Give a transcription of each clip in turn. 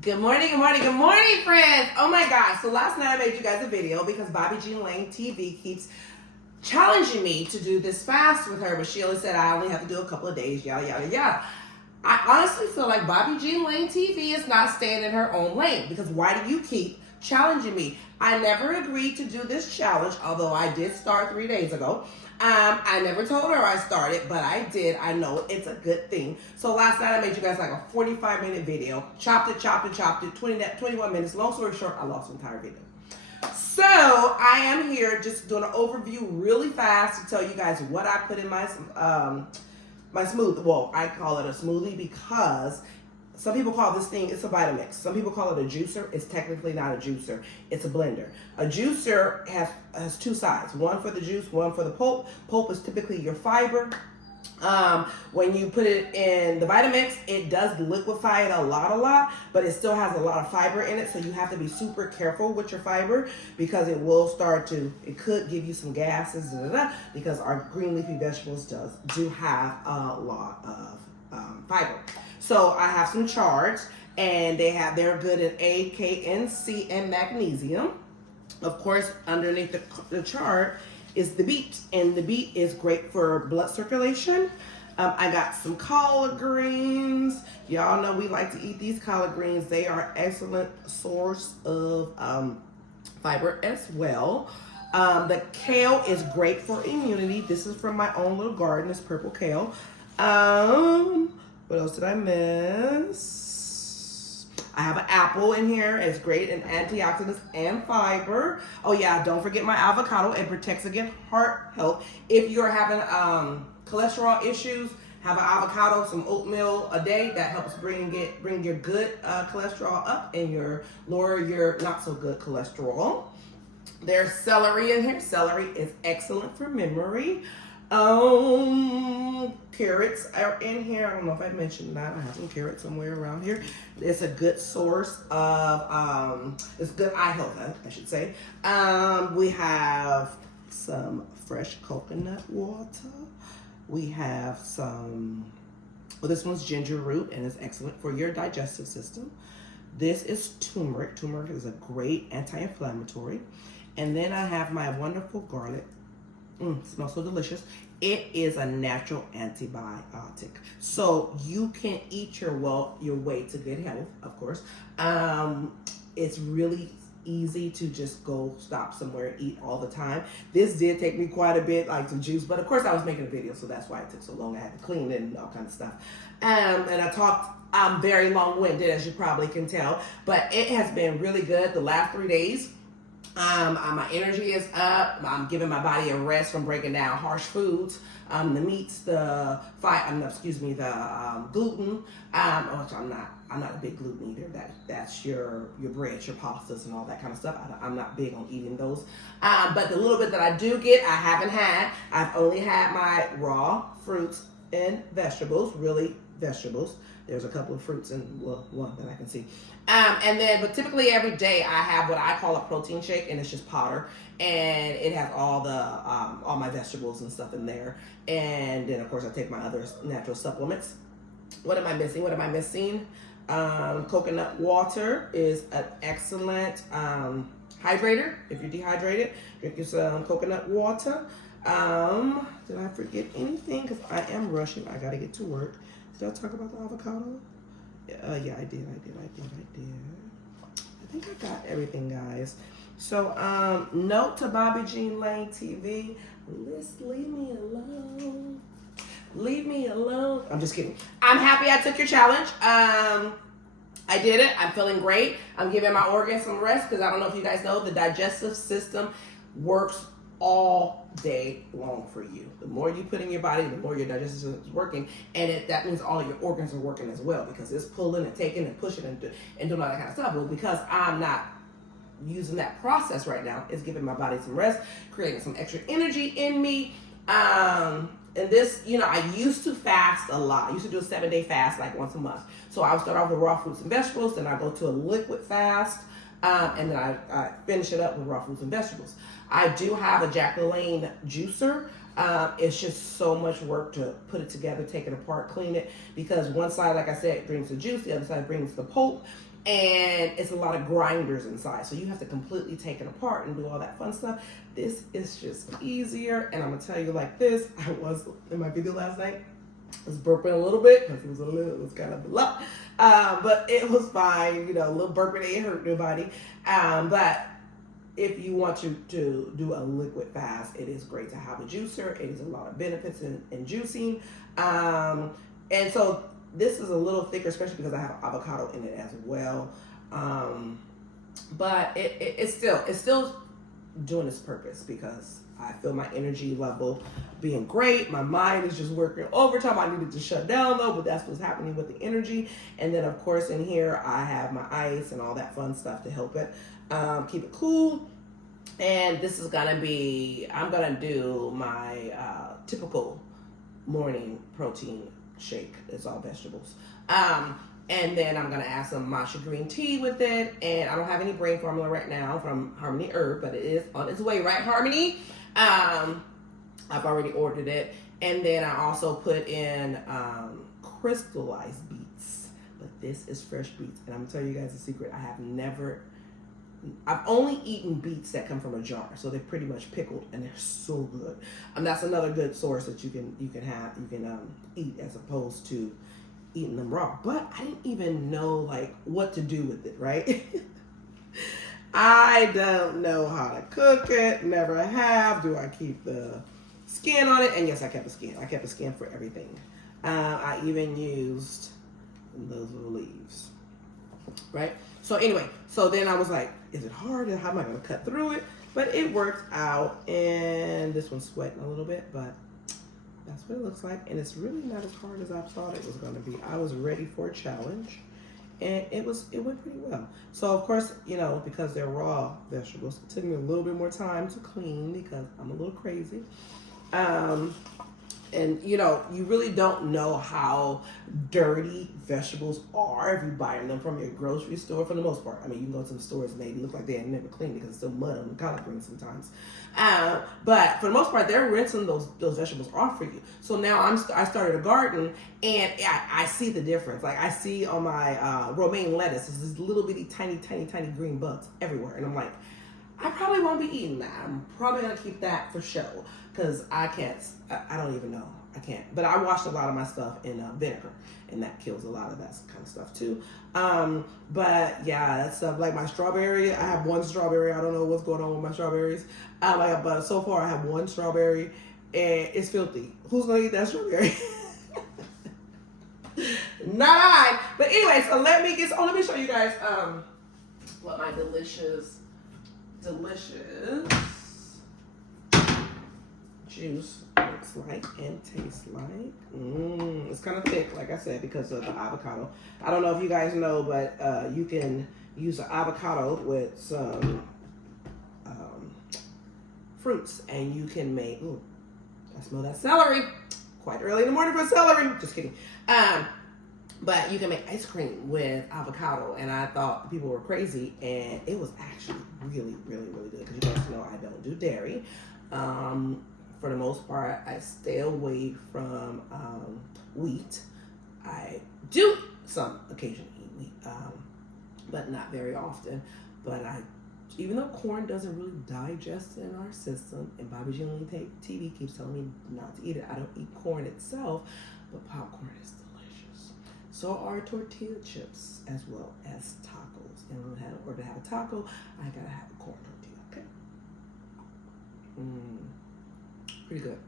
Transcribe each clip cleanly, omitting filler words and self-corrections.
Good morning, good morning, good morning, friends. Oh my gosh. So last night I made you guys a video because Bobbi Jean Lane TV keeps challenging me to do this fast with her, but she only said I only have to do a couple of days, yada, yada, yada. I honestly feel like Bobbi Jean Lane TV is not staying in her own lane because why do you keep challenging me? I never agreed to do this challenge, although I did start 3 days ago. I never told her I started, but I did. I know it's a good thing. So last night I made you guys like a 45-minute video. Chopped it, 21 minutes. Long story short, I lost the entire video. So I am here just doing an overview really fast to tell you guys what I put in my smoothie. Well, I call it a smoothie because some people call this thing, it's a Vitamix. Some people call it a juicer. It's technically not a juicer. It's a blender. A juicer has two sides. One for the juice, one for the pulp. Pulp is typically your fiber. When you put it in the Vitamix, it does liquefy it a lot, but it still has a lot of fiber in it, so you have to be super careful with your fiber because it could give you some gases, because our green leafy vegetables do have a lot of fiber. So I have some charts, and they're good in A, K, and C, and magnesium. Of course, underneath the chart is the beet, and the beet is great for blood circulation. I got some collard greens. Y'all know we like to eat these collard greens. They are an excellent source of fiber as well. The kale is great for immunity. This is from my own little garden. It's purple kale. What else did I miss? I have an apple in here. It's great in antioxidants and fiber. Oh yeah, don't forget my avocado. It protects against heart health. If you're having cholesterol issues, have an avocado, some oatmeal a day. That helps bring your good cholesterol up and lower your not so good cholesterol. There's celery in here. Celery is excellent for memory. Carrots are in here. I don't know if I mentioned that. I have some carrots somewhere around here. It's a good source of, it's good eye health, I should say. We have some fresh coconut water. We have this one's ginger root, and it's excellent for your digestive system. This is turmeric. Turmeric is a great anti-inflammatory. And then I have my wonderful garlic. Smells so delicious. It is a natural antibiotic. So you can eat your way to good health, of course. It's really easy to just go stop somewhere and eat all the time. This did take me quite a bit, like some juice, but of course I was making a video, so that's why it took so long. I had to clean it and all kinds of stuff. And I talked, I'm very long-winded, as you probably can tell, but it has been really good the last 3 days. My energy is up. I'm giving my body a rest from breaking down harsh foods, the meats, the gluten. Which I'm not a big gluten eater. That's your breads, your pastas, and all that kind of stuff. I'm not big on eating those. But the little bit that I do get, I haven't had. I've only had my raw fruits and vegetables, really vegetables. There's a couple of fruits and one that I can see. But typically every day I have what I call a protein shake, and it's just powder, and it has all my vegetables and stuff in there. And then of course I take my other natural supplements. What am I missing? Coconut water is an excellent hydrator. If you're dehydrated, drink you some coconut water. Did I forget anything? Because I am rushing. I gotta get to work. Did I talk about the avocado? Yeah, I did. I think I got everything, guys. So, note to Bobbi Jean Lane TV, leave me alone. Leave me alone. I'm just kidding. I'm happy I took your challenge. I did it. I'm feeling great. I'm giving my organs some rest because I don't know if you guys know, the digestive system works all day long for you. The more you put in your body, the more your digestive system is working, and that means all of your organs are working as well, because it's pulling and taking and pushing and doing all that kind of stuff. Well, because I'm not using that process right now, it's giving my body some rest, creating some extra energy in me. And this, I used to fast a lot. I used to do a 7-day fast like once a month. So I would start off with raw fruits and vegetables, then I go to a liquid fast, and then I finish it up with raw fruits and vegetables. I do have a Jack LaLanne juicer. It's just so much work to put it together, take it apart, clean it, because one side, like I said, brings the juice, the other side brings the pulp. and it's a lot of grinders inside. So you have to completely take it apart and do all that fun stuff. This is just easier. And I'm gonna tell you like this, I was in my video last night, I was burping a little bit because it was kind of a lot. But it was fine, you know, a little burping ain't hurt nobody. But if you want to do a liquid fast, it is great to have a juicer. It is a lot of benefits in juicing. And so this is a little thicker, especially because I have avocado in it as well. But it's still doing its purpose because I feel my energy level being great. My mind is just working overtime. I needed to shut down though, but that's what's happening with the energy. And then of course in here I have my ice and all that fun stuff to help it keep it cool. And this is gonna be, I'm gonna do my typical morning protein shake. It's all vegetables. And then I'm gonna add some matcha green tea with it. And I don't have any brain formula right now from Harmony Herb, but it is on its way, right, Harmony? I've already ordered it. And then I also put in crystallized beets, but this is fresh beets. And I'm gonna tell you guys a secret. I've only eaten beets that come from a jar, so they're pretty much pickled and they're so good. That's another good source that you can eat as opposed to eating them raw. But I didn't even know like what to do with it, right? I don't know how to cook it, never have. Do I keep the skin on it? And yes, I kept the skin. I kept the skin for everything. I even used those little leaves, right? So anyway, so then I was like, is it hard? How am I gonna cut through it? But it worked out, and this one's sweating a little bit, but that's what it looks like. And it's really not as hard as I thought it was gonna be. I was ready for a challenge, and it went pretty well. So of course, you know, because they're raw vegetables, it took me a little bit more time to clean because I'm a little crazy. And you know, you really don't know how dirty vegetables are if you buy them from your grocery store for the most part. I mean, you can go to some stores and they look like they had never cleaned it because it's still mud on the collard greens sometimes. But for the most part, they're rinsing those vegetables off for you. So now I started a garden, and I see the difference. Like I see on my romaine lettuce, there's this little bitty tiny green bugs everywhere, and I'm like, I probably won't be eating that. I'm probably gonna keep that for show because I can't. I don't even know. I can't. But I washed a lot of my stuff in vinegar, and that kills a lot of that kind of stuff too. But yeah, that's stuff like my strawberry. I have one strawberry. I don't know what's going on with my strawberries. But so far I have one strawberry, and it's filthy. Who's gonna eat that strawberry? Not I. But anyway, so let me show you guys what my delicious juice looks like and tastes like. It's kind of thick, like I said, because of the avocado. I don't know if you guys know, but you can use the avocado with some fruits, and you can make, ooh, I smell that celery. Quite early in the morning for celery. Just kidding. But you can make ice cream with avocado, and I thought people were crazy, and it was actually really, really, really good. Because you guys know I don't do dairy. For the most part, I stay away from wheat. I do some occasionally eat wheat, but not very often. But even though corn doesn't really digest in our system, and Bobby G Lane TV keeps telling me not to eat it, I don't eat corn itself, but popcorn is delicious. So are tortilla chips as well as tacos. And in order to have a taco, I gotta have a corn tortilla, okay? Pretty good.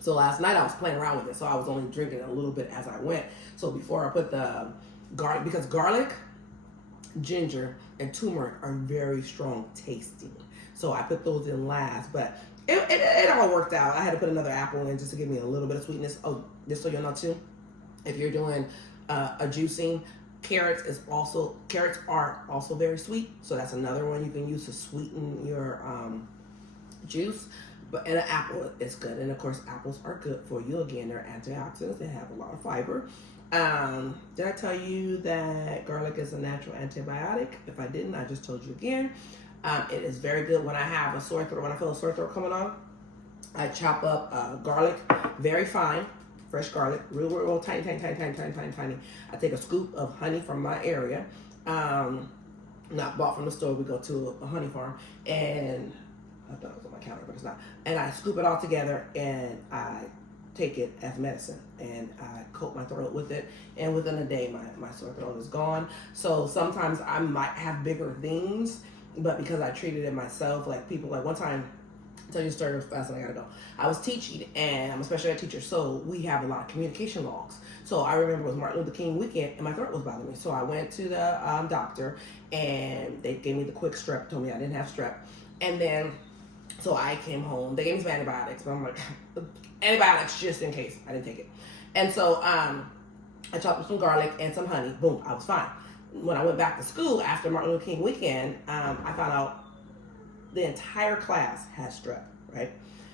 So last night I was playing around with it, so I was only drinking a little bit as I went. So before I put the garlic, because garlic, ginger, and turmeric are very strong tasting. So I put those in last, but it all worked out. I had to put another apple in just to give me a little bit of sweetness. Oh, just so you know too, if you're doing a juicing, carrots are also very sweet. So that's another one you can use to sweeten your juice. But an apple is good, and of course apples are good for you. Again, they're antioxidants. They have a lot of fiber. Did I tell you that garlic is a natural antibiotic? If I didn't, I just told you again. It is very good when I have a sore throat. When I feel a sore throat coming on, I chop up garlic very fine, fresh garlic, real tiny. I take a scoop of honey from my area, Not bought from the store. We go to a honey farm, and I thought it was on my counter, but it's not. And I scoop it all together, and I take it as medicine, and I coat my throat with it, and within a day my sore throat is gone. So sometimes I might have bigger things, but because I treated it myself, like people, like one time, I'll tell you a story real fast and I gotta go. I was teaching, and I'm a special ed teacher, so we have a lot of communication logs. So I remember it was Martin Luther King weekend, and my throat was bothering me. So I went to the doctor, and they gave me the quick strep, told me I didn't have strep. And then, so I came home. They gave me some antibiotics, but I'm like, antibiotics just in case. I didn't take it. And so I chopped up some garlic and some honey. Boom, I was fine. When I went back to school after Martin Luther King weekend, I found out the entire class has strep, right?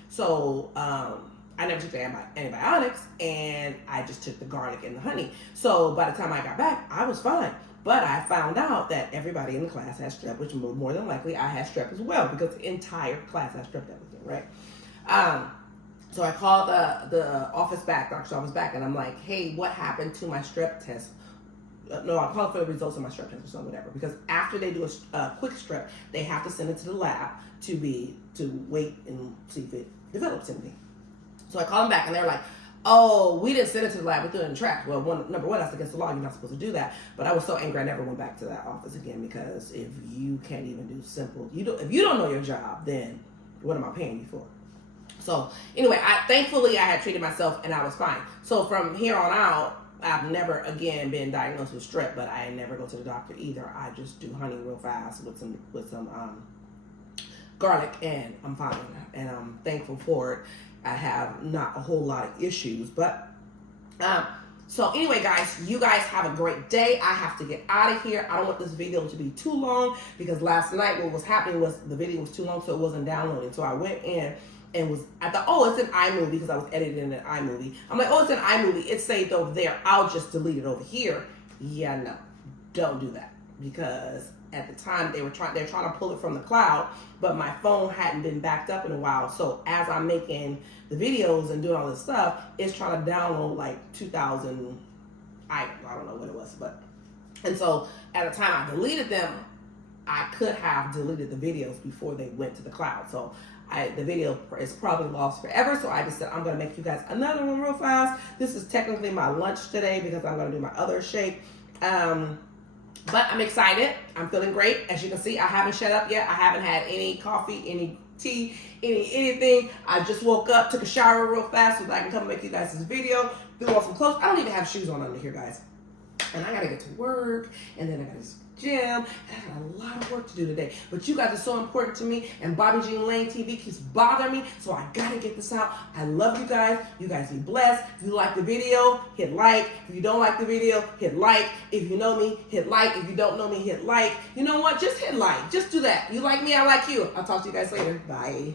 So I never took the antibiotics, and I just took the garlic and the honey. So by the time I got back, I was fine. But I found out that everybody in the class has strep, which more than likely I had strep as well, because the entire class has strep that weekend, right? So I called the office back, doctor's office back, and I'm like, hey, what happened to my strep test? No, I called for the results of my strep test or something, whatever. Because after they do a quick strep, they have to send it to the lab to wait and see if it develops anything. So I called them back, and they're like, oh, we didn't send it to the lab, we threw it in the trash. Well, number one, that's against the law. You're not supposed to do that. But I was so angry, I never went back to that office again, because if you can't even do simple, if you don't know your job, then what am I paying you for? So anyway, thankfully I had treated myself, and I was fine. So from here on out, I've never again been diagnosed with strep, but I never go to the doctor either. I just do honey real fast with some garlic, and I'm fine, and I'm thankful for it. I have not a whole lot of issues, but so anyway, guys, you guys have a great day. I have to get out of here. I don't want this video to be too long, because last night what was happening was the video was too long, so it wasn't downloading. So I went in and I thought, oh, it's an iMovie, because I was editing an iMovie. I'm like, oh, it's an iMovie. It's saved over there. I'll just delete it over here. Yeah, no, don't do that, because at the time they're trying to pull it from the cloud, but my phone hadn't been backed up in a while. So as I'm making the videos and doing all this stuff, it's trying to download like 2,000, I don't know what it was, but, and so at the time I deleted them, I could have deleted the videos before they went to the cloud. So the video is probably lost forever. So I just said, I'm going to make you guys another one real fast. This is technically my lunch today, because I'm going to do my other shake. But I'm excited. I'm feeling great. As you can see, I haven't shut up yet. I haven't had any coffee, any tea, anything. I just woke up, took a shower real fast so that I can come and make you guys this video. Threw on some clothes. I don't even have shoes on under here, guys. And I got to get to work, and then I got to gym. I have a lot of work to do today, but you guys are so important to me, and Bobby Jean Lane TV keeps bothering me, so I gotta get this out. I love you guys. You guys be blessed. If you like the video, hit like. If you don't like the video, hit like. If you know me, hit like. If you don't know me, hit like. You know what? Just hit like. Just do that. You like me, I like you. I'll talk to you guys later. Bye.